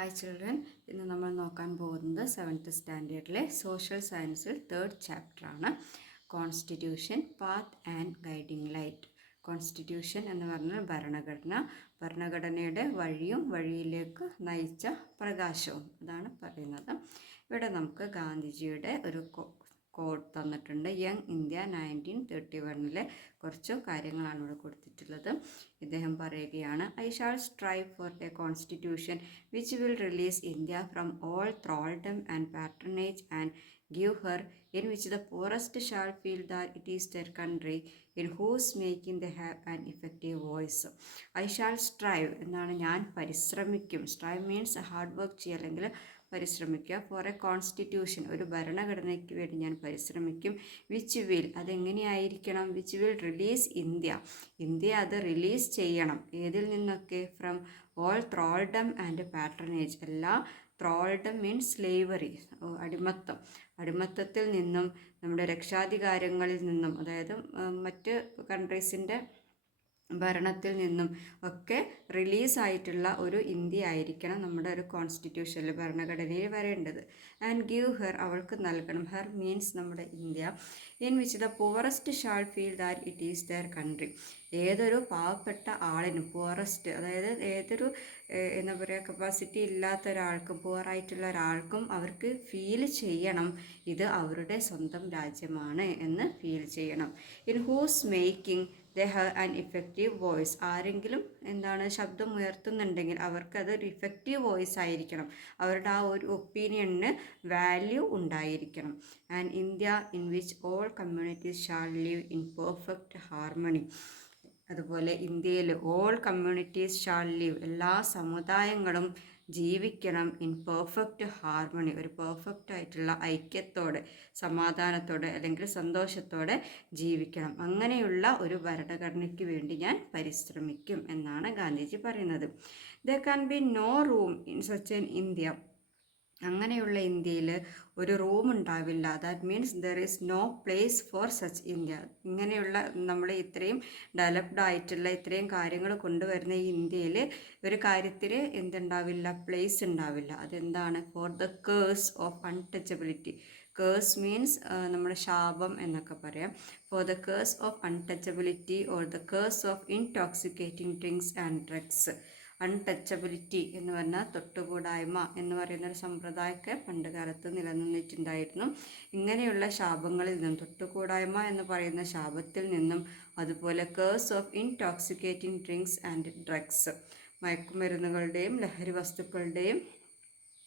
Hi children, ഇന്ന് നമ്മൾ നോക്കാൻ പോകുന്നത് 7th സ്റ്റാൻഡേർഡിലെ സോഷ്യൽ സയൻസിൽ 3rd ചാപ്റ്ററാണ്. Constitution, path and guiding light. Constitution എന്ന് പറഞ്ഞാൽ ഭരണഘടനയുടെ വഴിയും വഴിയിലേക്ക് നയിച്ച പ്രകാശവും അതാണ് പറയുന്നത്. ഇവിടെ നമുക്ക് ഗാന്ധിജിയുടെ ഒരു കോഡ് തന്നിട്ടുണ്ട്. യങ് ഇന്ത്യ 1931 കുറച്ച് കാര്യങ്ങളാണ് ഇവിടെ കൊടുത്തിട്ടുള്ളത്. ഇദ്ദേഹം പറയുകയാണ്, I shawl strive four A constitution which will release India from all thraldom and patronage and give her, in which the poorest shall feel that it is their country, in whose making they have an effective voice. I shawl strive എന്നാണ്, ഞാൻ പരിശ്രമിക്കും. Strive means hard work ചെയ്യുക അല്ലെങ്കിൽ പരിശ്രമിക്കുക. Four A constitution, ഒരു ഭരണഘടനയ്ക്ക് വേണ്ടി ഞാൻ പരിശ്രമിക്കും. വിച്ച് വിൽ, അതെങ്ങനെയായിരിക്കണം? വിച്ച് വിൽ റിലീസ് ഇന്ത്യ അത് റിലീസ് ചെയ്യണം. ഏതിൽ നിന്നൊക്കെ? From all thraldom and patronage, എല്ലാ thraldom മീൻസ് സ്ലേവറി, അടിമത്തത്തിൽ നിന്നും, നമ്മുടെ രക്ഷാധികാരങ്ങളിൽ നിന്നും, അതായത് മറ്റ് കൺട്രീസിൻ്റെ ഭരണത്തിൽ നിന്നും ഒക്കെ റിലീസായിട്ടുള്ള ഒരു ഇന്ത്യ ആയിരിക്കണം നമ്മുടെ ഒരു കോൺസ്റ്റിറ്റ്യൂഷനിൽ, ഭരണഘടനയിൽ വരേണ്ടത്. ആൻഡ് ഗീവ് ഹെർ, അവൾക്ക് നൽകണം. ഹെർ മീൻസ് നമ്മുടെ India. In which the poorest shall feel that it is their country, ഏതൊരു പാവപ്പെട്ട ആളിനും, പുവറസ്റ്റ് അതായത് ഏതൊരു എന്താ പറയുക, കപ്പാസിറ്റി ഇല്ലാത്ത ഒരാൾക്കും, പുവറായിട്ടുള്ള ഒരാൾക്കും അവർക്ക് ഫീൽ ചെയ്യണം ഇത് അവരുടെ സ്വന്തം രാജ്യമാണ് എന്ന് ഫീൽ ചെയ്യണം. In whose making they have an effective voice, ആരെങ്കിലും ശബ്ദം ഉയർത്തുന്നുണ്ടെങ്കിൽ അവർക്കത് ഒരു ഇഫക്റ്റീവ് വോയിസ് ആയിരിക്കണം, അവരുടെ ആ ഒരു ഒപ്പീനിയണിന് വാല്യൂ ഉണ്ടായിരിക്കണം. And India in which all communities shall live in perfect harmony, അതുപോലെ ഇന്ത്യയിൽ ഓൾ കമ്മ്യൂണിറ്റീസ് ഷാൾ ലിവ്, എല്ലാ സമുദായങ്ങളും ജീവിക്കണം ഇൻ പെർഫെക്റ്റ് ഹാർമണി, ഒരു പെർഫെക്റ്റ് ആയിട്ടുള്ള ഐക്യത്തോടെ, സമാധാനത്തോടെ അല്ലെങ്കിൽ സന്തോഷത്തോടെ ജീവിക്കണം. അങ്ങനെയുള്ള ഒരു ഭരണഘടനയ്ക്ക് വേണ്ടി ഞാൻ പരിശ്രമിക്കും എന്നാണ് ഗാന്ധിജി പറയുന്നത്. There can be no room in such an India, അങ്ങനെയുള്ള ഇന്ത്യയിൽ ഒരു റൂം ഉണ്ടാവില്ല. That means there is no place for such India. ഇങ്ങനെയുള്ള നമ്മൾ ഇത്രയും ഡെവലപ്ഡ് ആയിട്ടുള്ള ഇത്രയും കാര്യങ്ങൾ കൊണ്ടുവരുന്ന ഈ ഇന്ത്യയിൽ ഒരു കാര്യത്തിൽ എന്തുണ്ടാവില്ല? പ്ലേസ് ഉണ്ടാവില്ല. അതെന്താണ്? For the curse of untouchability. Curse means നമ്മുടെ ശാപം എന്നൊക്കെ പറയാം. For the curse of untouchability or the curse of intoxicating drinks and drugs. Untouchability എന്ന് പറഞ്ഞാൽ തൊട്ടുകൂടായ്മ എന്ന് പറയുന്നൊരു സമ്പ്രദായമൊക്കെ പണ്ട് കാലത്ത് നിലനിന്നിട്ടുണ്ടായിരുന്നു. ഇങ്ങനെയുള്ള ശാപങ്ങളിൽ നിന്നും, തൊട്ടുകൂടായ്മ എന്ന് പറയുന്ന ശാപത്തിൽ നിന്നും, അതുപോലെ curse of intoxicating drinks and drugs, മയക്കുമരുന്നുകളുടെയും ലഹരി വസ്തുക്കളുടെയും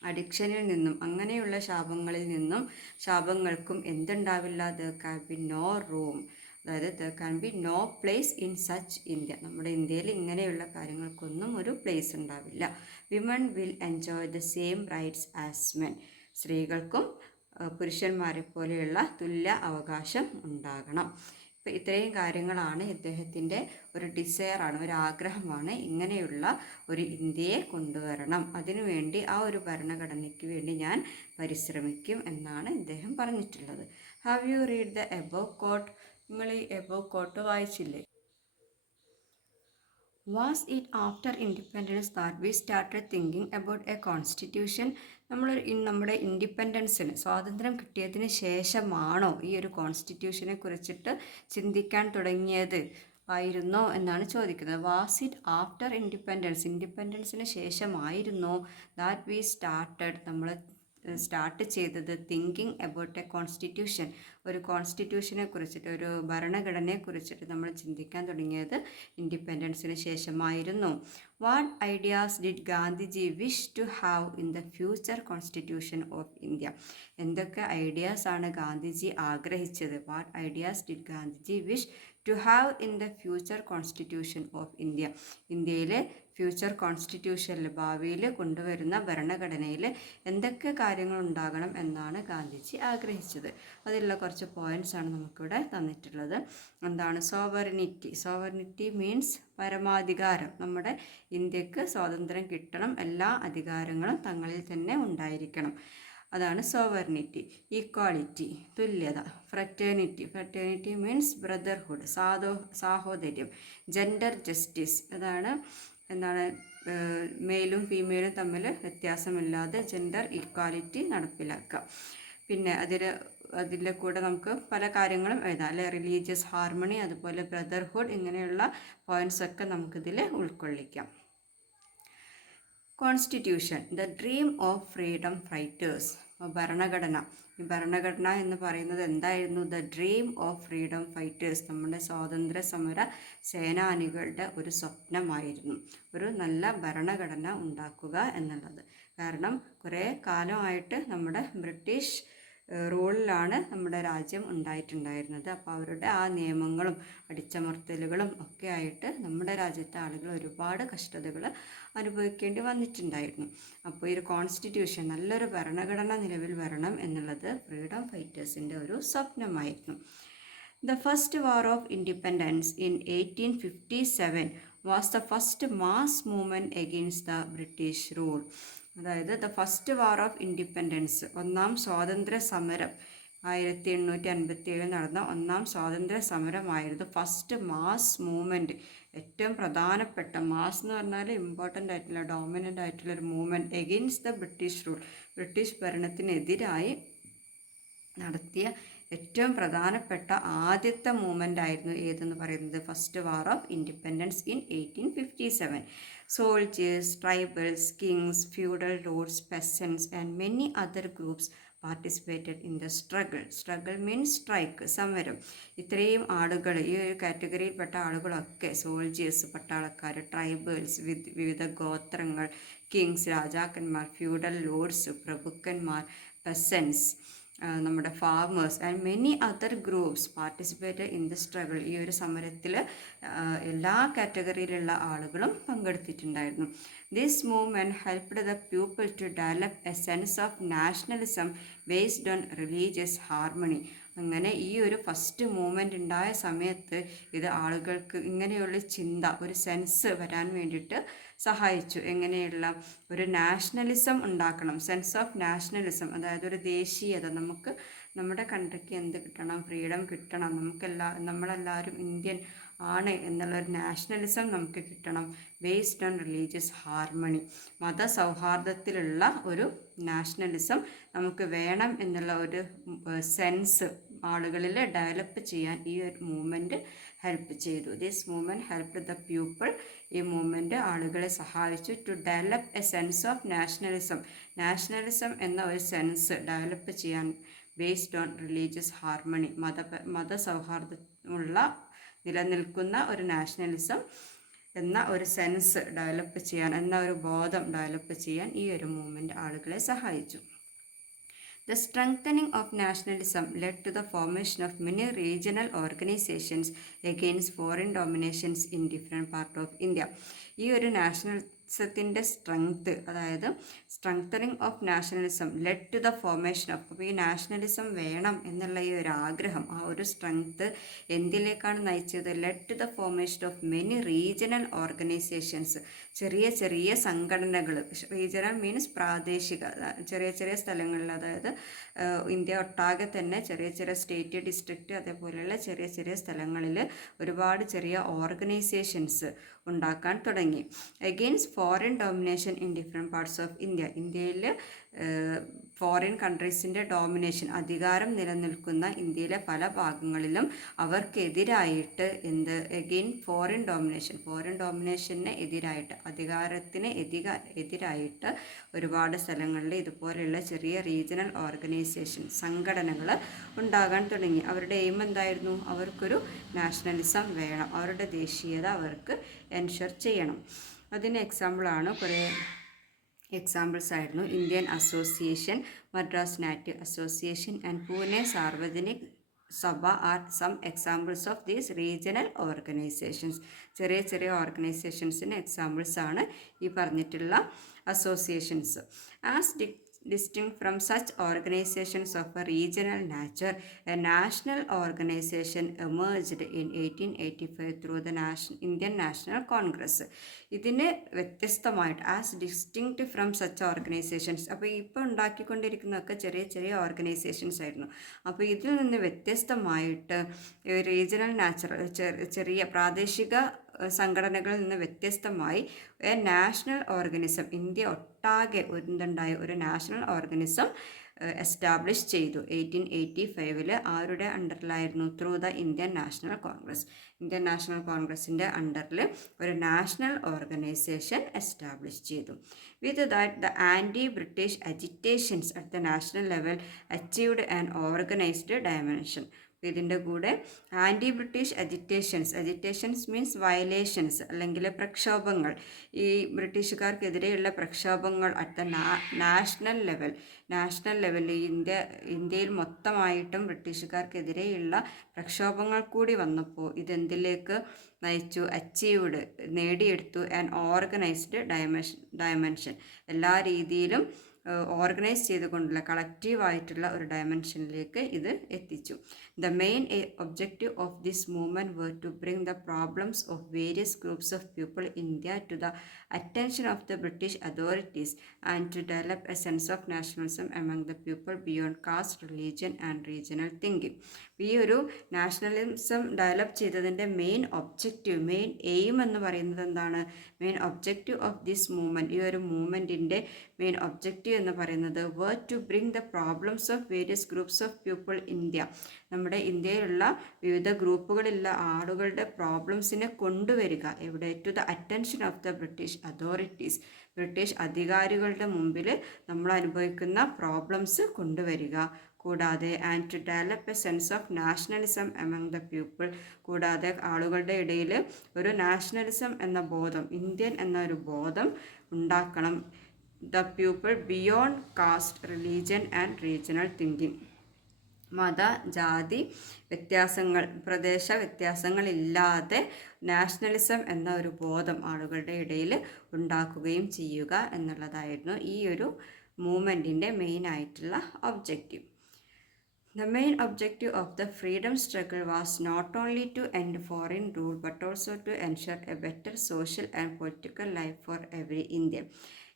അഡിക്ഷനിൽ നിന്നും, അങ്ങനെയുള്ള ശാപങ്ങളിൽ നിന്നും, ശാപങ്ങൾക്കും എന്തുണ്ടാവില്ല? There can be no room, അതായത് there can be no place in such India. നമ്മുടെ ഇന്ത്യയിൽ ഇങ്ങനെയുള്ള കാര്യങ്ങൾക്കൊന്നും ഒരു പ്ലേസ് ഉണ്ടാവില്ല. Women will enjoy the same rights as men, സ്ത്രീകൾക്കും പുരുഷന്മാരെ പോലെയുള്ള തുല്യ അവകാശം ഉണ്ടാകണം. ഇപ്പോൾ ഇത്രയും കാര്യങ്ങളാണ് ഇദ്ദേഹത്തിൻ്റെ ഒരു ഡിസയറാണ്, ഒരു ആഗ്രഹമാണ്. ഇങ്ങനെയുള്ള ഒരു ഇന്ത്യയെ കൊണ്ടുവരണം, അതിനുവേണ്ടി ആ ഒരു ഭരണഘടനയ്ക്ക് വേണ്ടി ഞാൻ പരിശ്രമിക്കും എന്നാണ് ഇദ്ദേഹം പറഞ്ഞിട്ടുള്ളത്. Have you read the above quote? നിങ്ങൾ ഈ എബോവ് കോട്ട് വായിച്ചില്ലേ? Was it after independence that we started thinking about a constitution? നമ്മുടെ ഇൻഡിപെൻഡൻസിന്, സ്വാതന്ത്ര്യം കിട്ടിയതിന് ശേഷമാണോ ഈ ഒരു കോൺസ്റ്റിറ്റ്യൂഷനെ കുറിച്ചിട്ട് ചിന്തിക്കാൻ തുടങ്ങിയത് ആയിരുന്നോ എന്നാണ് ചോദിക്കുന്നത്. വാസ് ഇറ്റ് ആഫ്റ്റർ ഇൻഡിപെൻഡൻസിന് ശേഷമായിരുന്നോ ദാറ്റ് വി സ്റ്റാർട്ടഡ്, നമ്മൾ സ്റ്റാർട്ട് ചെയ്തത് തിങ്കിങ് അബൌട്ട് എ കോൺസ്റ്റിറ്റ്യൂഷൻ, ഒരു കോൺസ്റ്റിറ്റ്യൂഷനെ കുറിച്ചിട്ട്, ഒരു ഭരണഘടനയെ കുറിച്ചിട്ട് നമ്മൾ ചിന്തിക്കാൻ തുടങ്ങിയത് ഇൻഡിപെൻഡൻസിന് ശേഷമായിരുന്നു. What ideas did Gandhiji wish to have in the future constitution of India? എന്തൊക്കെ ഐഡിയാസാണ് ഗാന്ധിജി ആഗ്രഹിച്ചത്? What ideas did Gandhiji wish to have in the future constitution of India? ഇന്ത്യയിലെ ഫ്യൂച്ചർ കോൺസ്റ്റിറ്റ്യൂഷനിൽ, ഭാവിയിൽ കൊണ്ടുവരുന്ന ഭരണഘടനയിൽ എന്തൊക്കെ കാര്യങ്ങൾ ഉണ്ടാകണം എന്നാണ് ഗാന്ധിജി ആഗ്രഹിച്ചത്. അതിലുള്ള കുറച്ച് പോയിൻറ്റ്സാണ് നമുക്കിവിടെ തന്നിട്ടുള്ളത്. എന്താണ് സോവറിനിറ്റി മീൻസ് പരമാധികാരം. നമ്മുടെ ഇന്ത്യക്ക് സ്വാതന്ത്ര്യം കിട്ടണം, എല്ലാ അധികാരങ്ങളും തങ്ങളിൽ തന്നെ ഉണ്ടായിരിക്കണം, അതാണ് സോവറിനിറ്റി. ഈക്വാളിറ്റി, തുല്യത. ഫ്രറ്റേണിറ്റി മീൻസ് ബ്രദർഹുഡ്, സാഹോദര്യം. ജെൻഡർ ജസ്റ്റിസ്, അതാണ് എന്താണ് മെയിലും ഫീമെയിലും തമ്മിൽ വ്യത്യാസമില്ലാതെ ജെൻഡർ ഈക്വാലിറ്റി നടപ്പിലാക്കുക. പിന്നെ അതിൻ്റെ കൂടെ നമുക്ക് പല കാര്യങ്ങളും എഴുതാം അല്ലെ. റിലീജിയസ് ഹാർമണി, അതുപോലെ ബ്രദർഹുഡ്, ഇങ്ങനെയുള്ള പോയിൻറ്റ്സൊക്കെ നമുക്കിതിൽ ഉൾക്കൊള്ളിക്കാം. Constitution, the dream of freedom fighters. ഭരണഘടന, ഈ ഭരണഘടന എന്ന് പറയുന്നത് എന്തായിരുന്നു? The dream of freedom fighters, നമ്മുടെ സ്വാതന്ത്ര്യ സമര സേനാനികളുടെ ഒരു സ്വപ്നമായിരുന്നു ഒരു നല്ല ഭരണഘടന ഉണ്ടാക്കുക എന്നുള്ളത്. കാരണം കുറേ കാലമായിട്ട് നമ്മുടെ ബ്രിട്ടീഷ് റൂളിലാണ് നമ്മുടെ രാജ്യം ഉണ്ടായിട്ടുണ്ടായിരുന്നത്. അപ്പോൾ അവരുടെ ആ നിയമങ്ങളും അടിച്ചമർത്തലുകളും ഒക്കെ ആയിട്ട് നമ്മുടെ രാജ്യത്തെ ആളുകൾ ഒരുപാട് കഷ്ടതകൾ അനുഭവിക്കേണ്ടി വന്നിട്ടുണ്ടായിരുന്നു. അപ്പോൾ ഈ ഒരു കോൺസ്റ്റിറ്റ്യൂഷൻ, നല്ലൊരു ഭരണഘടന നിലവിൽ വരണം എന്നുള്ളത് ഫ്രീഡം ഫൈറ്റേഴ്സിൻ്റെ ഒരു സ്വപ്നമായിരുന്നു. The first war of independence in 1857 was the first mass movement against the British rule. അതായത് the first war of independence, ഒന്നാം സ്വാതന്ത്ര്യ സമരം, 1857 നടന്ന ഒന്നാം സ്വാതന്ത്ര്യ സമരമായിരുന്നു ഫസ്റ്റ് മാസ് മൂവ്മെൻറ്റ്. ഏറ്റവും പ്രധാനപ്പെട്ട, മാസ് എന്ന് പറഞ്ഞാൽ ഇമ്പോർട്ടൻ്റ് ആയിട്ടുള്ള, ഡോമിനൻ്റ് ആയിട്ടുള്ള ഒരു movement against the British rule, British ഭരണത്തിനെതിരായി നടത്തിയ ഏറ്റവും പ്രധാനപ്പെട്ട ആദ്യത്തെ മൂവ്മെൻ്റ് ആയിരുന്നു ഏതെന്ന് പറയുന്നത് first war of independence in 1857. Soldiers, tribals, kings, feudal lords, peasants and many other groups participated in the struggle. Struggle means strike, സമരം. ഇത്രയും ആളുകൾ, ഈ ഒരു കാറ്റഗറിയിൽപ്പെട്ട ആളുകളൊക്കെ, സോൾജേഴ്സ് പട്ടാളക്കാർ, ട്രൈബേഴ്സ് വിവിധ ഗോത്രങ്ങൾ, കിങ്സ് രാജാക്കന്മാർ, ഫ്യൂഡൽ ലോർഡ്സ് പ്രഭുക്കന്മാർ, പെസൻസ് നമ്മുടെ farmers and many other groups participated in the struggle. ഈ ഒരു സമരത്തിൽ എല്ലാ കാറ്റഗറിയിലുള്ള ആളുകളും പങ്കെടുത്തിട്ടുണ്ടായിരുന്നു. This movement helped the people to develop a sense of nationalism based on religious harmony. അങ്ങനെ ഈ ഒരു ഫസ്റ്റ് മൂവ്മെൻ്റ് ഉണ്ടായ സമയത്ത് ഇത് ആളുകൾക്ക് ഇങ്ങനെയുള്ള ചിന്ത, ഒരു സെൻസ് വരാൻ വേണ്ടിയിട്ട് സഹായിച്ചു. എങ്ങനെയുള്ള ഒരു നാഷണലിസം ഉണ്ടാക്കണം, സെൻസ് ഓഫ് നാഷണലിസം, അതായത് ഒരു ദേശീയത, നമുക്ക് നമ്മുടെ കൺട്രിക്ക് എന്ത് കിട്ടണം, ഫ്രീഡം കിട്ടണം, നമ്മളെല്ലാവരും ഇന്ത്യൻ ആണ് എന്നുള്ളൊരു നാഷണലിസം നമുക്ക് കിട്ടണം. ബേസ്ഡ് ഓൺ റിലീജിയസ് ഹാർമണി, മതസൗഹാർദ്ദത്തിലുള്ള ഒരു നാഷണലിസം നമുക്ക് വേണം എന്നുള്ള ഒരു സെൻസ് ആളുകളിൽ ഡെവലപ്പ് ചെയ്യാൻ ഈ ഒരു മൂവ്മെൻറ്റ് ഹെൽപ്പ് ചെയ്തു. This movement help the people, ഈ മൂവ്മെൻറ്റ് ആളുകളെ സഹായിച്ചു to develop a sense of nationalism, nationalism എന്ന ഒരു സെൻസ് ഡെവലപ്പ് ചെയ്യാൻ. ബേസ്ഡ് ഓൺ റിലീജിയസ് ഹാർമണി, മതസൗഹാർദ്ദമുള്ള നിലനിൽക്കുന്ന ഒരു നാഷണലിസം എന്ന ഒരു സെൻസ് ഡെവലപ്പ് ചെയ്യാൻ, എന്ന ഒരു ബോധം ഡെവലപ്പ് ചെയ്യാൻ ഈ ഒരു മൂവ്മെൻറ്റ് ആളുകളെ സഹായിച്ചു. The strengthening of nationalism led to the formation of many regional organizations against foreign dominations in different parts of India. ഈ ഒരു നാഷണലിസത്തിൻ്റെ സ്ട്രെങ്ത്, അതായത് strengthening of nationalism led to the formation of, അപ്പോൾ ഈ നാഷണലിസം വേണം എന്നുള്ള ഈ ഒരു ആഗ്രഹം, ആ ഒരു സ്ട്രെങ്ത് എന്തിലേക്കാണ് നയിച്ചത്? Led to the formation of many regional organisations, ചെറിയ ചെറിയ സംഘടനകൾ. റീജിയണൽ മീൻസ് പ്രാദേശിക, ചെറിയ ചെറിയ സ്ഥലങ്ങളിൽ, അതായത് ഇന്ത്യ ഒട്ടാകെ തന്നെ ചെറിയ ചെറിയ സ്റ്റേറ്റ്, ഡിസ്ട്രിക്റ്റ്, അതേപോലെയുള്ള ചെറിയ ചെറിയ സ്ഥലങ്ങളിൽ ഒരുപാട് ചെറിയ ഓർഗനൈസേഷൻസ് ഉണ്ടാക്കാൻ തുടങ്ങി. Against foreign domination in different parts of India, ഇന്ത്യയിൽ ഫോറിൻ കൺട്രീസിൻ്റെ ഡോമിനേഷൻ, അധികാരം നിലനിൽക്കുന്ന ഇന്ത്യയിലെ പല ഭാഗങ്ങളിലും അവർക്കെതിരായിട്ട് എഗെയിൻ ഫോറിൻ ഡോമിനേഷന് എതിരായിട്ട്, അധികാരത്തിന് എതിരായിട്ട് ഒരുപാട് സ്ഥലങ്ങളിൽ ഇതുപോലെയുള്ള ചെറിയ റീജിയണൽ ഓർഗനൈസേഷൻ, സംഘടനകൾ ഉണ്ടാകാൻ തുടങ്ങി. അവരുടെ എയിം എന്തായിരുന്നു? അവർക്കൊരു നാഷണലിസം വേണം, അവരുടെ ദേശീയത അവർക്ക് എൻഷുർ ചെയ്യണം. അതിന് എക്സാമ്പിളാണ്, കുറേ എക്സാമ്പിൾസ് ആയിരുന്നു. Indian association, Madras native association and Pune Sarvajanik Sabha are some examples of these regional organisations. ചെറിയ ചെറിയ ഓർഗനൈസേഷൻസിന് എക്സാമ്പിൾസ് ആണ് ഈ പറഞ്ഞിട്ടുള്ള associations. As distinct from such organizations of a regional nature, a national organization emerged in 1885 through the Indian National Congress. ഇതിന് വ്യത്യസ്തമായിട്ട്, as distinct from such organisations, അപ്പോൾ ഇപ്പോൾ ഉണ്ടാക്കിക്കൊണ്ടിരിക്കുന്നതൊക്കെ ചെറിയ ചെറിയ ഓർഗനൈസേഷൻസ് ആയിരുന്നു. അപ്പോൾ ഇതിൽ നിന്ന് വ്യത്യസ്തമായിട്ട് റീജിയണൽ നാച്ചുറൽ, ചെറിയ പ്രാദേശിക സംഘടനകളിൽ നിന്ന് വ്യത്യസ്തമായി നാഷണൽ ഓർഗനിസം, ഇന്ത്യ ഒട്ടാകെ ഒരു നാഷണൽ ഓർഗനിസം എസ്റ്റാബ്ലിഷ് ചെയ്തു. 1885 ആരുടെ അണ്ടറിലായിരുന്നു? Through the Indian National Congress. Indian National കോൺഗ്രസിൻ്റെ അണ്ടറിൽ ഒരു നാഷണൽ ഓർഗനൈസേഷൻ എസ്റ്റാബ്ലിഷ് ചെയ്തു. With that the anti British agitations at the national level achieved an organised dimension. ഇതിൻ്റെ കൂടെ anti British agitations means violations അല്ലെങ്കിൽ പ്രക്ഷോഭങ്ങൾ, ഈ ബ്രിട്ടീഷുകാർക്കെതിരെയുള്ള പ്രക്ഷോഭങ്ങൾ അറ്റ് ദ നാഷണൽ ലെവലിൽ ഇന്ത്യയിൽ മൊത്തമായിട്ടും ബ്രിട്ടീഷുകാർക്കെതിരെയുള്ള പ്രക്ഷോഭങ്ങൾ കൂടി വന്നപ്പോൾ ഇതെന്തിലേക്ക് നയിച്ചു? അച്ചീവ്ഡ്, നേടിയെടുത്തു ആൻ ഓർഗനൈസ്ഡ് ഡയമെൻഷൻ, എല്ലാ രീതിയിലും ഓർഗനൈസ് ചെയ്തുകൊണ്ടുള്ള കളക്റ്റീവായിട്ടുള്ള ഒരു ഡയമെൻഷനിലേക്ക് ഇത് എത്തിച്ചു. The main objective of this movement were to bring the problems of various groups of people in India to the attention of the British authorities and to develop a sense of nationalism among the people beyond caste, religion and regional thinking. ഈ ഒരു nationalism develop ചെയ്തതിൻ്റെ main aim എന്ന് പറയുന്നത് എന്താണ്? Main objective of this movement, ഈ ഒരു മൂവ്മെൻറ്റിൻ്റെ main objective എന്ന് പറയുന്നത് were to bring the problems of various groups of people in India, നമ്മുടെ ഇന്ത്യയിലുള്ള വിവിധ ഗ്രൂപ്പുകളിലുള്ള ആളുകളുടെ പ്രോബ്ലംസിനെ കൊണ്ടുവരിക. എവിടെ? To the attention of the British authorities, British അധികാരികളുടെ മുമ്പിൽ നമ്മൾ അനുഭവിക്കുന്ന പ്രോബ്ലംസ് കൊണ്ടുവരിക. കൂടാതെ and to develop a sense of nationalism among the people, കൂടാതെ ആളുകളുടെ ഇടയിൽ ഒരു നാഷണലിസം എന്ന ബോധം, ഇന്ത്യൻ എന്ന ഒരു ബോധം ഉണ്ടാക്കണം. The people beyond caste, religion and regional thinking, മത ജാതി വ്യത്യാസങ്ങൾ, പ്രദേശ വ്യത്യാസങ്ങളില്ലാതെ നാഷണലിസം എന്ന ഒരു ബോധം ആളുകളുടെ ഇടയിൽ ഉണ്ടാക്കുകയും ചെയ്യുക എന്നുള്ളതായിരുന്നു ഈ ഒരു മൂവ്മെൻറ്റിൻ്റെ മെയിൻ ആയിട്ടുള്ള objective. The main objective of the freedom struggle was not only to end foreign rule but also to ensure a better social and political life for every Indian.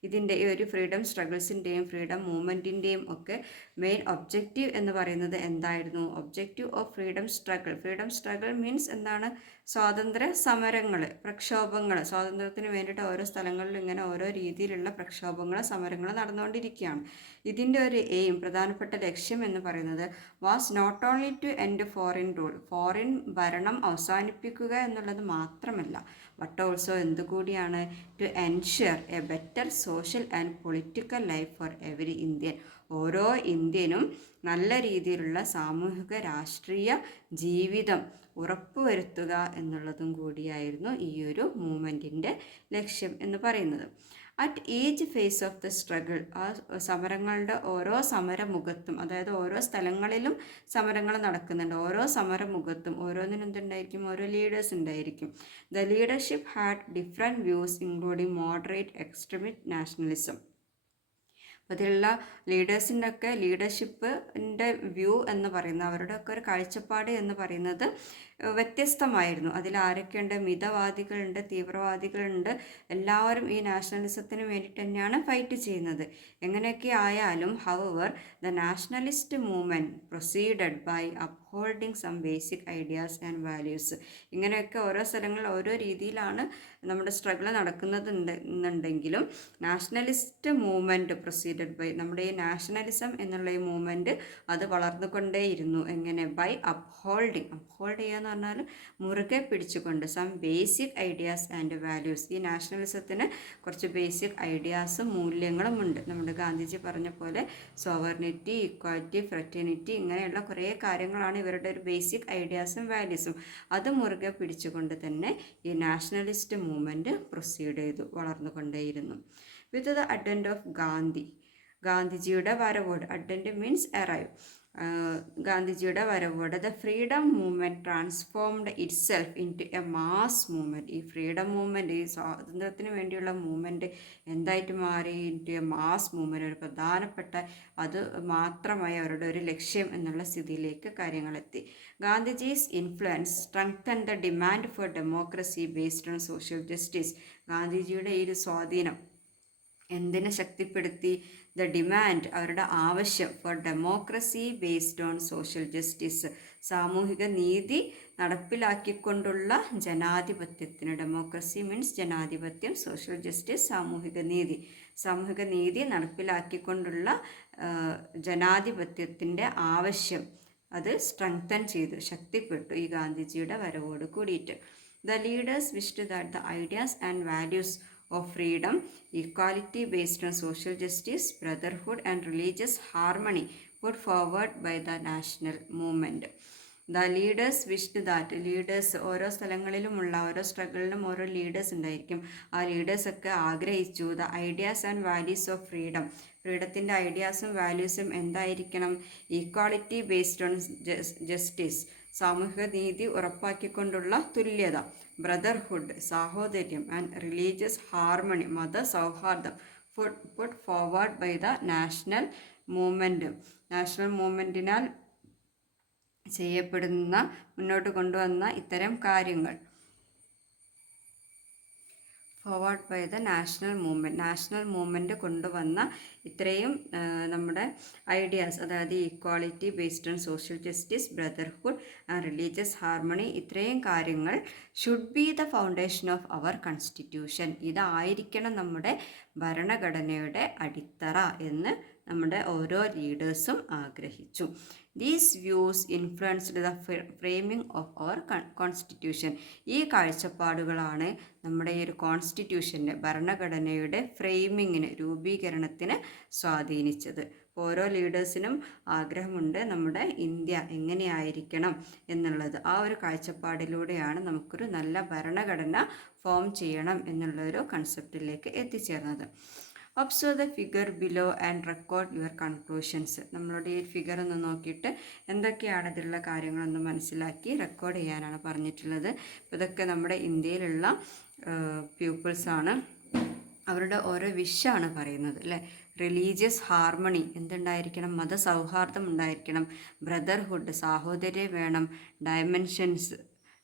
ഇതിൻ്റെ ഈ ഒരു ഫ്രീഡം സ്ട്രഗിൾസിൻ്റെയും ഫ്രീഡം മൂവ്മെൻറ്റിൻ്റെയും ഒക്കെ main objective എന്ന് പറയുന്നത് എന്തായിരുന്നു? Objective of freedom struggle means എന്താണ്? സ്വാതന്ത്ര്യ സമരങ്ങൾ, പ്രക്ഷോഭങ്ങൾ, സ്വാതന്ത്ര്യത്തിന് വേണ്ടിയിട്ട് ഓരോ സ്ഥലങ്ങളിലും ഇങ്ങനെ ഓരോ രീതിയിലുള്ള പ്രക്ഷോഭങ്ങൾ, സമരങ്ങൾ നടന്നുകൊണ്ടിരിക്കുകയാണ്. ഇതിൻ്റെ ഒരു എയിം, പ്രധാനപ്പെട്ട ലക്ഷ്യം എന്ന് പറയുന്നത് was not only to end foreign rule, foreign ഭരണം അവസാനിപ്പിക്കുക എന്നുള്ളത് മാത്രമല്ല, ബട്ട് ഓൾസോ എന്തുകൂടിയാണ്? To ensure a better social and political life for every Indian, ഓരോ ഇന്ത്യനും നല്ല രീതിയിലുള്ള സാമൂഹിക രാഷ്ട്രീയ ജീവിതം ഉറപ്പുവരുത്തുക എന്നുള്ളതും കൂടിയായിരുന്നു ഈ ഒരു മൂവ്മെൻറ്റിൻ്റെ ലക്ഷ്യം എന്ന് പറയുന്നത്. At each phase of the struggle, ആ സമരങ്ങളുടെ ഓരോ സമരമുഖത്തും, അതായത് ഓരോ സ്ഥലങ്ങളിലും സമരങ്ങൾ നടക്കുന്നുണ്ട്, ഓരോ സമരമുഖത്തും ഓരോന്നിനും എന്തുണ്ടായിരിക്കും? ഓരോ ലീഡേഴ്സ് ഉണ്ടായിരിക്കും. The leadership had different views including moderate, extremist, nationalism. അതിലുള്ള ലീഡർഷിപ്പിൻ്റെ വ്യൂ എന്ന് പറയുന്നത്, അവരുടെയൊക്കെ ഒരു കാഴ്ചപ്പാട് എന്ന് പറയുന്നത് വ്യത്യസ്തമായിരുന്നു. അതിൽ ആരൊക്കെയുണ്ട്? മിതവാദികളുണ്ട്, തീവ്രവാദികളുണ്ട്. എല്ലാവരും ഈ നാഷണലിസത്തിന് വേണ്ടിയിട്ട് തന്നെയാണ് ഫൈറ്റ് ചെയ്യുന്നത്. എങ്ങനെയൊക്കെ ആയാലും however the nationalist movement proceeded by upholding some basic ideas and values. ഇങ്ങനെയൊക്കെ ഓരോ സ്ഥലങ്ങളിൽ ഓരോ രീതിയിലാണ് നമ്മുടെ സ്ട്രഗിൾ നടക്കുന്നുണ്ടെങ്കിലും നാഷണലിസ്റ്റ് മൂവ്മെൻറ്റ് പ്രൊസീഡഡ് ബൈ, നമ്മുടെ ഈ നാഷണലിസം എന്നുള്ള ഈ മൂവ്മെൻറ്റ് അത് വളർന്നുകൊണ്ടേയിരുന്നു. എങ്ങനെ? ബൈ ഹോൾഡ് ചെയ്യുക എന്ന് പറഞ്ഞാൽ മുറുകെ പിടിച്ചുകൊണ്ട്, some basic ideas and values. ഈ നാഷണലിസത്തിന് കുറച്ച് ബേസിക് ഐഡിയാസും മൂല്യങ്ങളും ഉണ്ട്. നമ്മുടെ ഗാന്ധിജി പറഞ്ഞ പോലെ സോവർണിറ്റി, ഇക്വാലിറ്റി, ഫ്രറ്റേണിറ്റി, ഇങ്ങനെയുള്ള കുറേ കാര്യങ്ങളാണ് ഇവരുടെ ഒരു ബേസിക് ഐഡിയാസും വാല്യൂസും. അത് മുറുകെ പിടിച്ചുകൊണ്ട് തന്നെ ഈ നാഷണലിസ്റ്റ് മൂവ്മെൻറ്റ് പ്രൊസീഡ് ചെയ്തു, വളർന്നുകൊണ്ടേയിരുന്നു. വിത്ത് ദ അഡ്വൻറ്റ് ഓഫ് ഗാന്ധിജിയുടെ വരവോട്, അഡ്വൻറ്റ് മീൻസ് അറൈവ്, ഗാന്ധിജിയുടെ വരവോടെ the freedom movement transformed itself into a mass movement. ഈ ഫ്രീഡം മൂവ്മെൻറ്റ്, ഈ സ്വാതന്ത്ര്യത്തിന് വേണ്ടിയുള്ള മൂവ്മെൻറ്റ് എന്തായിട്ട് മാറി? Into a mass movement, ഒരു പ്രധാനപ്പെട്ട, അത് മാത്രമായി അവരുടെ ഒരു ലക്ഷ്യം എന്നുള്ള സ്ഥിതിയിലേക്ക് കാര്യങ്ങളെത്തി. Gandhiji's influence strengthen the demand for democracy based on social justice. ഗാന്ധിജിയുടെ ഈ ഒരു സ്വാധീനം, എന്തിനെ ശക്തിപ്പെടുത്തി? ദ ഡിമാൻഡ്, അവരുടെ ആവശ്യം for democracy based on social justice, സാമൂഹിക നീതി നടപ്പിലാക്കിക്കൊണ്ടുള്ള ജനാധിപത്യത്തിന്. ഡെമോക്രസി മീൻസ് ജനാധിപത്യം, സോഷ്യൽ ജസ്റ്റിസ് സാമൂഹിക നീതി. സാമൂഹിക നീതി നടപ്പിലാക്കിക്കൊണ്ടുള്ള ജനാധിപത്യത്തിൻ്റെ ആവശ്യം അത് സ്ട്രെങ്തൻ ചെയ്തു, ശക്തിപ്പെട്ടു ഈ ഗാന്ധിജിയുടെ വരവോട് കൂടിയിട്ട്. The leaders wished that the ideas and values of freedom, equality based on social justice, brotherhood and religious harmony put forward by the national movement. The leaders wished that, leaders ഓരോ സ്ഥലങ്ങളിലുമുള്ള ഓരോ സ്ട്രഗിളിനും ഓരോ leaders ഉണ്ടായിരിക്കും. ആ ലീഡേഴ്സൊക്കെ ആഗ്രഹിച്ചു the ideas and values of freedom, ഫ്രീഡത്തിൻ്റെ ഐഡിയാസും വാല്യൂസും എന്തായിരിക്കണം? ഈക്വാളിറ്റി ബേസ്ഡ് ഓൺ ജസ്റ്റിസ്, സാമൂഹിക നീതി ഉറപ്പാക്കിക്കൊണ്ടുള്ള തുല്യത, ബ്രദർഹുഡ് സാഹോദര്യം, ആൻഡ് റിലീജിയസ് ഹാർമണി മത സൗഹാർദ്ദം put forward by the national movement, national മൂവ്മെൻറ്റിനാൽ ചെയ്യപ്പെടുന്ന മുന്നോട്ട് കൊണ്ടുവന്ന ഇത്തരം കാര്യങ്ങൾ. Forward by the national movement, national movement കൊണ്ടുവന്ന ഇത്രയും നമ്മുടെ ഐഡിയാസ്, അതായത് equality based on social justice, brotherhood and religious harmony, ഇത്രയും കാര്യങ്ങൾ should be the foundation of our constitution, ഇതായിരിക്കണം നമ്മുടെ ഭരണഘടനയുടെ അടിത്തറ എന്ന് നമ്മുടെ ഓരോ ലീഡേഴ്സും ആഗ്രഹിച്ചു. These views influenced the framing of our constitution, ഈ കാഴ്ചപ്പാടുകളാണ് നമ്മുടെ ഈ ഒരു കോൺസ്റ്റിറ്റ്യൂഷൻ്റെ ഭരണഘടനയുടെ ഫ്രെയിമിങ്ങിന്, രൂപീകരണത്തിന് സ്വാധീനിച്ചത്. ഓരോ ലീഡേഴ്സിനും ആഗ്രഹമുണ്ട് നമ്മുടെ ഇന്ത്യ എങ്ങനെയായിരിക്കണം എന്നുള്ളത്. ആ ഒരു കാഴ്ചപ്പാടിലൂടെയാണ് നമുക്കൊരു നല്ല ഭരണഘടന ഫോം ചെയ്യണം എന്നുള്ളൊരു കൺസെപ്റ്റിലേക്ക് എത്തിച്ചേർന്നത്. Observe the figure below and record your conclusions, നമ്മളുടെ ഈ ഫിഗർ ഒന്ന് നോക്കിയിട്ട് എന്തൊക്കെയാണ് ഇതിലുള്ള കാര്യങ്ങളൊന്ന് മനസ്സിലാക്കി റെക്കോർഡ് ചെയ്യാനാണ് പറഞ്ഞിട്ടുള്ളത്. ഇതൊക്കെ നമ്മുടെ ഇന്ത്യയിലുള്ള പീപ്പിൾസാണ്, അവരുടെ ഓരോ വിഷാണ് പറയുന്നത് അല്ലേ. റിലീജിയസ് ഹാർമണി എന്തുണ്ടായിരിക്കണം? മതസൗഹാർദ്ദം ഉണ്ടായിരിക്കണം. ബ്രദർഹുഡ് സാഹോദര്യം വേണം. ഡയമെൻഷൻസ്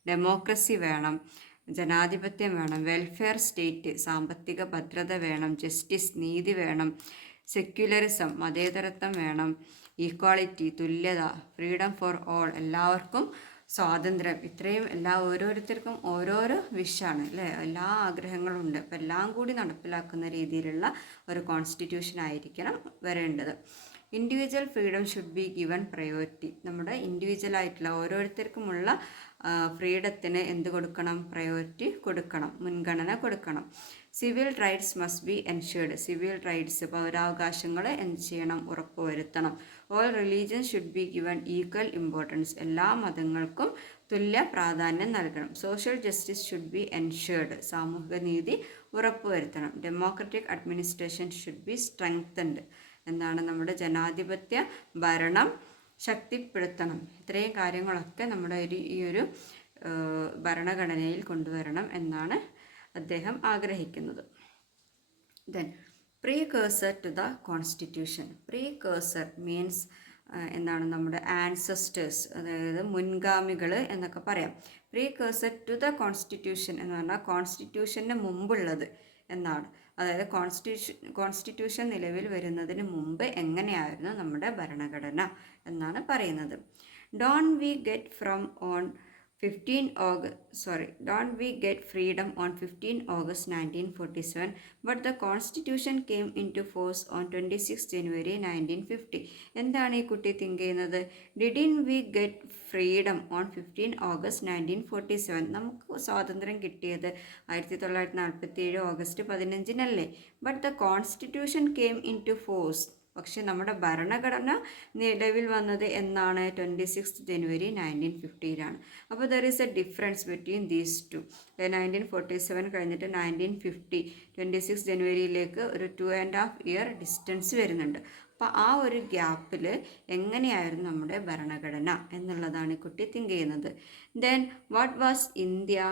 ഡെമോക്രസി വേണം. ജനാധിപത്യം വേണം. വെൽഫെയർ സ്റ്റേറ്റ് സാമ്പത്തിക ഭദ്രത വേണം. ജസ്റ്റിസ് നീതി വേണം. സെക്യുലറിസം മതേതരത്വം വേണം. ഈക്വാളിറ്റി തുല്യത. ഫ്രീഡം ഫോർ ഓൾ എല്ലാവർക്കും സ്വാതന്ത്ര്യം. ഇത്രയും ഓരോരുത്തർക്കും ഓരോരോ വിഷാണ് അല്ലേ, എല്ലാ ആഗ്രഹങ്ങളും ഉണ്ട്. അപ്പം എല്ലാം കൂടി നടപ്പിലാക്കുന്ന രീതിയിലുള്ള ഒരു കോൺസ്റ്റിറ്റ്യൂഷൻ ആയിരിക്കണം വരേണ്ടത്. Individual freedom should be given priority, നമ്മുടെ ഇൻഡിവിജ്വലായിട്ടുള്ള ഓരോരുത്തർക്കുമുള്ള ഫ്രീഡത്തിന് എന്ത് കൊടുക്കണം? പ്രയോറിറ്റി കൊടുക്കണം, മുൻഗണന കൊടുക്കണം. Civil rights must be ensured, civil rights പൗരാവകാശങ്ങൾ എന്ത് ചെയ്യണം? ഉറപ്പുവരുത്തണം. All religion should be given equal importance, എല്ലാ മതങ്ങൾക്കും തുല്യ പ്രാധാന്യം നൽകണം. Social justice should be ensured, സാമൂഹിക നീതി ഉറപ്പുവരുത്തണം. Democratic administration should be strengthened, എന്താണ്? നമ്മുടെ ജനാധിപത്യ ഭരണം ശക്തിപ്പെടുത്തണം. ഇത്രയും കാര്യങ്ങളൊക്കെ നമ്മുടെ ഈ ഒരു ഭരണഘടനയിൽ കൊണ്ടുവരണം എന്നാണ് അദ്ദേഹം ആഗ്രഹിക്കുന്നത്. Then precursor to the constitution. Precursor means എന്താണ്? നമ്മുടെ ആൻസസ്റ്റേഴ്സ്, അതായത് മുൻഗാമികൾ എന്നൊക്കെ പറയാം. പ്രീകേഴ്സർ ടു ദ കോൺസ്റ്റിറ്റ്യൂഷൻ എന്ന് പറഞ്ഞാൽ കോൺസ്റ്റിറ്റ്യൂഷന് മുമ്പുള്ളത് എന്നാണ്. അതായത് കോൺസ്റ്റിറ്റ്യൂഷൻ നിലവിൽ വരുന്നതിന് മുമ്പ് എങ്ങനെയായിരുന്നു നമ്മുടെ ഭരണഘടന എന്നാണ് പറയുന്നത്. Don't we get freedom on 15 August 1947, but the Constitution came into force on 26 January 1950. എന്താണ് ഈ കുട്ടി തിങ്ക് ചെയ്യുന്നത്? Didn't we get freedom on 15 August 1947? നമുക്ക് സ്വാതന്ത്ര്യം കിട്ടിയത് 1947 August 15 but the constitution came into force, പക്ഷെ നമ്മുടെ ഭരണഘടന നിലവിൽ വന്നത് എന്നാണ്? 26 ജനുവരി 1950. അപ്പോൾ there is A difference between these two. 1947 കഴിഞ്ഞിട്ട് 1950 26 ജനുവരിയിലേക്ക് ഒരു 2.5 ഇയർ ഡിസ്റ്റൻസ് വരുന്നുണ്ട്. അപ്പോൾ ആ ഒരു ഗ്യാപ്പിൽ എങ്ങനെയായിരുന്നു നമ്മുടെ ഭരണഘടന എന്നുള്ളതാണ് കുട്ടി തിങ്ക് ചെയ്യുന്നത്. Then what was India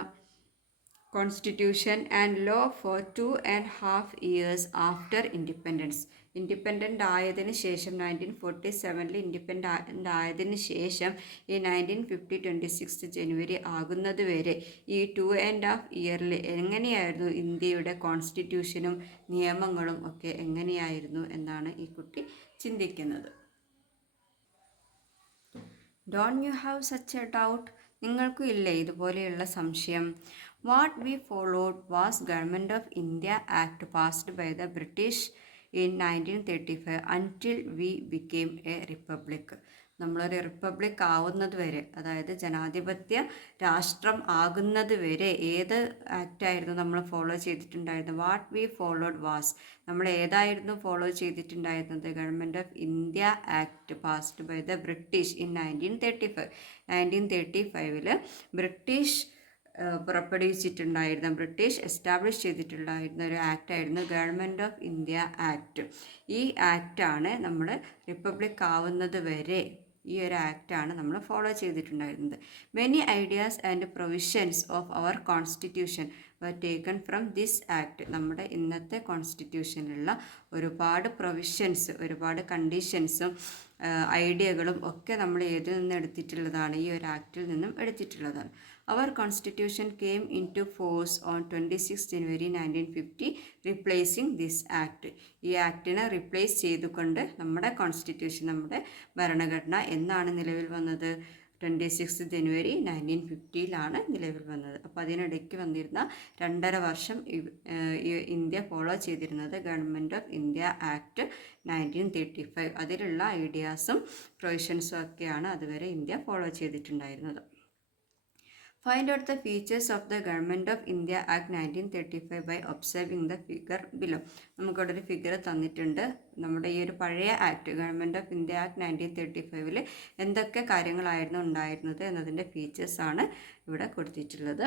Constitution and law for 2.5 years after independence? Independent ആയതിന് ശേഷം 1947 ഇൻഡിപെൻഡൻ്റ് ആയതിന് ശേഷം ഈ 1950 ജനുവരി ആകുന്നത് വരെ ഈ 2.5 ഇയറിൽ എങ്ങനെയായിരുന്നു ഇന്ത്യയുടെ കോൺസ്റ്റിറ്റ്യൂഷനും നിയമങ്ങളും ഒക്കെ എങ്ങനെയായിരുന്നു എന്നാണ് ഈ കുട്ടി ചിന്തിക്കുന്നത്. Don't you have such a doubt? നിങ്ങൾക്കും ഇല്ലേ ഇതുപോലെയുള്ള സംശയം? What we followed was Government of India Act passed by the British in 1935 until we became a republic. നമ്മളൊരു റിപ്പബ്ലിക് ആവുന്നത് വരെ, അതായത് ജനാധിപത്യ രാഷ്ട്രം ആകുന്നത് വരെ ഏത് ആക്റ്റായിരുന്നു നമ്മൾ ഫോളോ ചെയ്തിട്ടുണ്ടായിരുന്നത്? വാട്ട് വി ഫോളോഡ് വാസ്, നമ്മൾ ഏതായിരുന്നു ഫോളോ ചെയ്തിട്ടുണ്ടായിരുന്നത്? Government of India Act passed by the British in 1935. 1935 British പുറപ്പെടുവിച്ചിട്ടുണ്ടായിരുന്ന, ബ്രിട്ടീഷ് എസ്റ്റാബ്ലിഷ് ചെയ്തിട്ടുണ്ടായിരുന്ന ഒരു ആക്റ്റായിരുന്നു ഗവൺമെൻറ് ഓഫ് ഇന്ത്യ ആക്ട്. ഈ ആക്റ്റാണ് നമ്മൾ റിപ്പബ്ലിക് ആവുന്നത് വരെ ഈ ഒരു ആക്റ്റാണ് നമ്മൾ ഫോളോ ചെയ്തിട്ടുണ്ടായിരുന്നത്. Many ideas and provisions of our constitution were taken from this act. നമ്മുടെ ഇന്നത്തെ കോൺസ്റ്റിറ്റ്യൂഷനിലുള്ള ഒരുപാട് പ്രൊവിഷൻസ്, ഒരുപാട് കണ്ടീഷൻസും ഐഡിയകളും ഒക്കെ നമ്മൾ ഏതിൽ നിന്ന് എടുത്തിട്ടുള്ളതാണ്? ഈ ഒരു ആക്റ്റിൽ നിന്നും എടുത്തിട്ടുള്ളതാണ്. Our constitution came into force on 26 January 1950 replacing this act. ഈ ആക്ടിനെ റീപ്ലേസ് ചെയ്തുകൊണ്ട് നമ്മുടെ കോൺസ്റ്റിറ്റ്യൂഷൻ, നമ്മുടെ ഭരണഘടന എന്നാണ് നിലവിൽ വന്നത്? 26 ജനുവരി 1950 നിലവിൽ വന്നത്. അപ്പോൾ അതിനിടയ്ക്ക് വന്നിരുന്ന 2.5 വർഷം ഇന്ത്യ ഫോളോ ചെയ്തിരുന്നത് ഗവൺമെൻറ് ഓഫ് ഇന്ത്യ ആക്ട് 1935. അതിലുള്ള ഐഡിയാസും പ്രൊവിഷൻസും ഒക്കെയാണ് അതുവരെ ഇന്ത്യ ഫോളോ ചെയ്തിട്ടുണ്ടായിരുന്നത്. Find out the features of the Government of India Act 1935 by observing the figure below. നമുക്കിവിടെ ഒരു ഫിഗർ തന്നിട്ടുണ്ട്. നമ്മുടെ ഈ ഒരു പഴയ act, Government of India Act 1935 എന്തൊക്കെ കാര്യങ്ങളായിരുന്നു ഉണ്ടായിരുന്നത് എന്നതിൻ്റെ ഫീച്ചേഴ്സാണ് ഇവിടെ കൊടുത്തിട്ടുള്ളത്.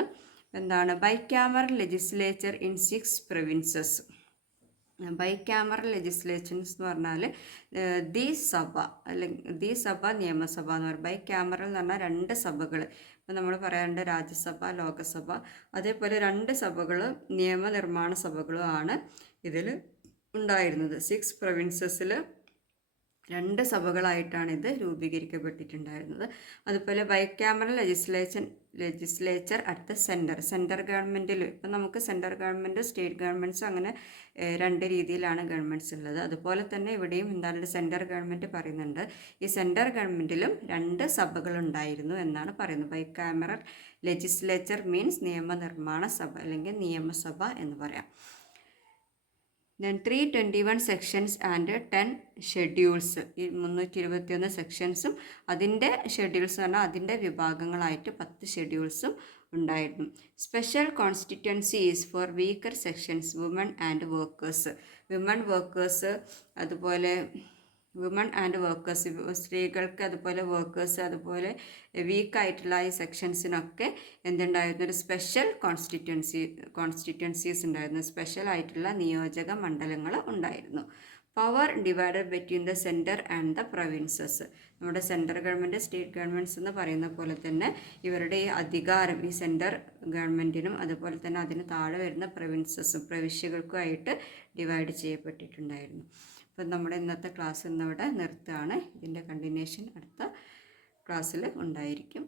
എന്താണ്? Bicameral legislature in 6 provinces. Bicameral legislations എന്ന് പറഞ്ഞാൽ ദി സഭ, അല്ലെങ്കിൽ ദി സഭ, നിയമസഭ എന്ന് പറയും. ബൈക്യാമറൽ എന്ന് പറഞ്ഞാൽ 2 സഭകൾ. ഇപ്പം നമ്മൾ പറയാറുണ്ട് രാജ്യസഭ, ലോകസഭ. അതേപോലെ 2 സഭകൾ, നിയമനിർമ്മാണ സഭകളും ആണ് ഇതിൽ ഉണ്ടായിരുന്നത്. 6 പ്രൊവിൻസസിൽ 2 സഭകളായിട്ടാണ് ഇത് രൂപീകരിക്കപ്പെട്ടിട്ടുണ്ടായിരുന്നത്. അതുപോലെ bicameral legislature at the centre ഗവൺമെൻറ്റിൽ, ഇപ്പം നമുക്ക് സെൻട്രൽ ഗവൺമെൻറ്, സ്റ്റേറ്റ് ഗവൺമെൻറ്റ്സ്, അങ്ങനെ 2 രീതിയിലാണ് ഗവൺമെൻറ്റ്സ് ഉള്ളത്. അതുപോലെ തന്നെ ഇവിടെയും എന്താണ് സെൻട്രൽ ഗവൺമെൻറ് പറയുന്നുണ്ട്. ഈ സെൻട്രൽ ഗവൺമെൻറ്റിലും 2 സഭകളുണ്ടായിരുന്നു എന്നാണ് പറയുന്നത്. ബൈക്യാമറൽ ലെജിസ്ലേച്ചർ മീൻസ് നിയമനിർമ്മാണ സഭ അല്ലെങ്കിൽ നിയമസഭ എന്ന് പറയാം. then 321 sections and 10 schedules. ഈ 321 സെക്ഷൻസും അതിൻ്റെ ഷെഡ്യൂൾസ് പറഞ്ഞാൽ അതിൻ്റെ വിഭാഗങ്ങളായിട്ട് 10 ഷെഡ്യൂൾസും ഉണ്ടായിരുന്നു. Special constituencies for weaker sections, woman and workers. Women workers, അതുപോലെ വുമൺ ആൻഡ് വർക്കേഴ്സ്, സ്ത്രീകൾക്ക്, അതുപോലെ വർക്കേഴ്സ്, അതുപോലെ വീക്കായിട്ടുള്ള ഈ സെക്ഷൻസിനൊക്കെ എന്തുണ്ടായിരുന്നു? ഒരു സ്പെഷ്യൽ കോൺസ്റ്റിറ്റ്യുവൻസീസ് ഉണ്ടായിരുന്നു. സ്പെഷ്യൽ ആയിട്ടുള്ള നിയോജക മണ്ഡലങ്ങൾ ഉണ്ടായിരുന്നു. Power divided between the centre and the provinces. നമ്മുടെ സെൻട്രൽ ഗവൺമെൻറ്, സ്റ്റേറ്റ് ഗവൺമെൻറ്റ്സ് എന്ന് പറയുന്ന പോലെ തന്നെ ഇവരുടെ ഈ അധികാരം ഈ സെൻട്രൽ ഗവൺമെൻറ്റിനും അതുപോലെ തന്നെ അതിന് താഴെ വരുന്ന പ്രവിശ്യകൾക്കുമായിട്ട് ഡിവൈഡ് ചെയ്യപ്പെട്ടിട്ടുണ്ടായിരുന്നു. അപ്പം നമ്മുടെ ഇന്നത്തെ ക്ലാസ് ഇന്നിവിടെ നിർത്തുകയാണ്. ഇതിൻ്റെ കണ്ടിന്യൂഷൻ അടുത്ത ക്ലാസ്സിൽ ഉണ്ടായിരിക്കും.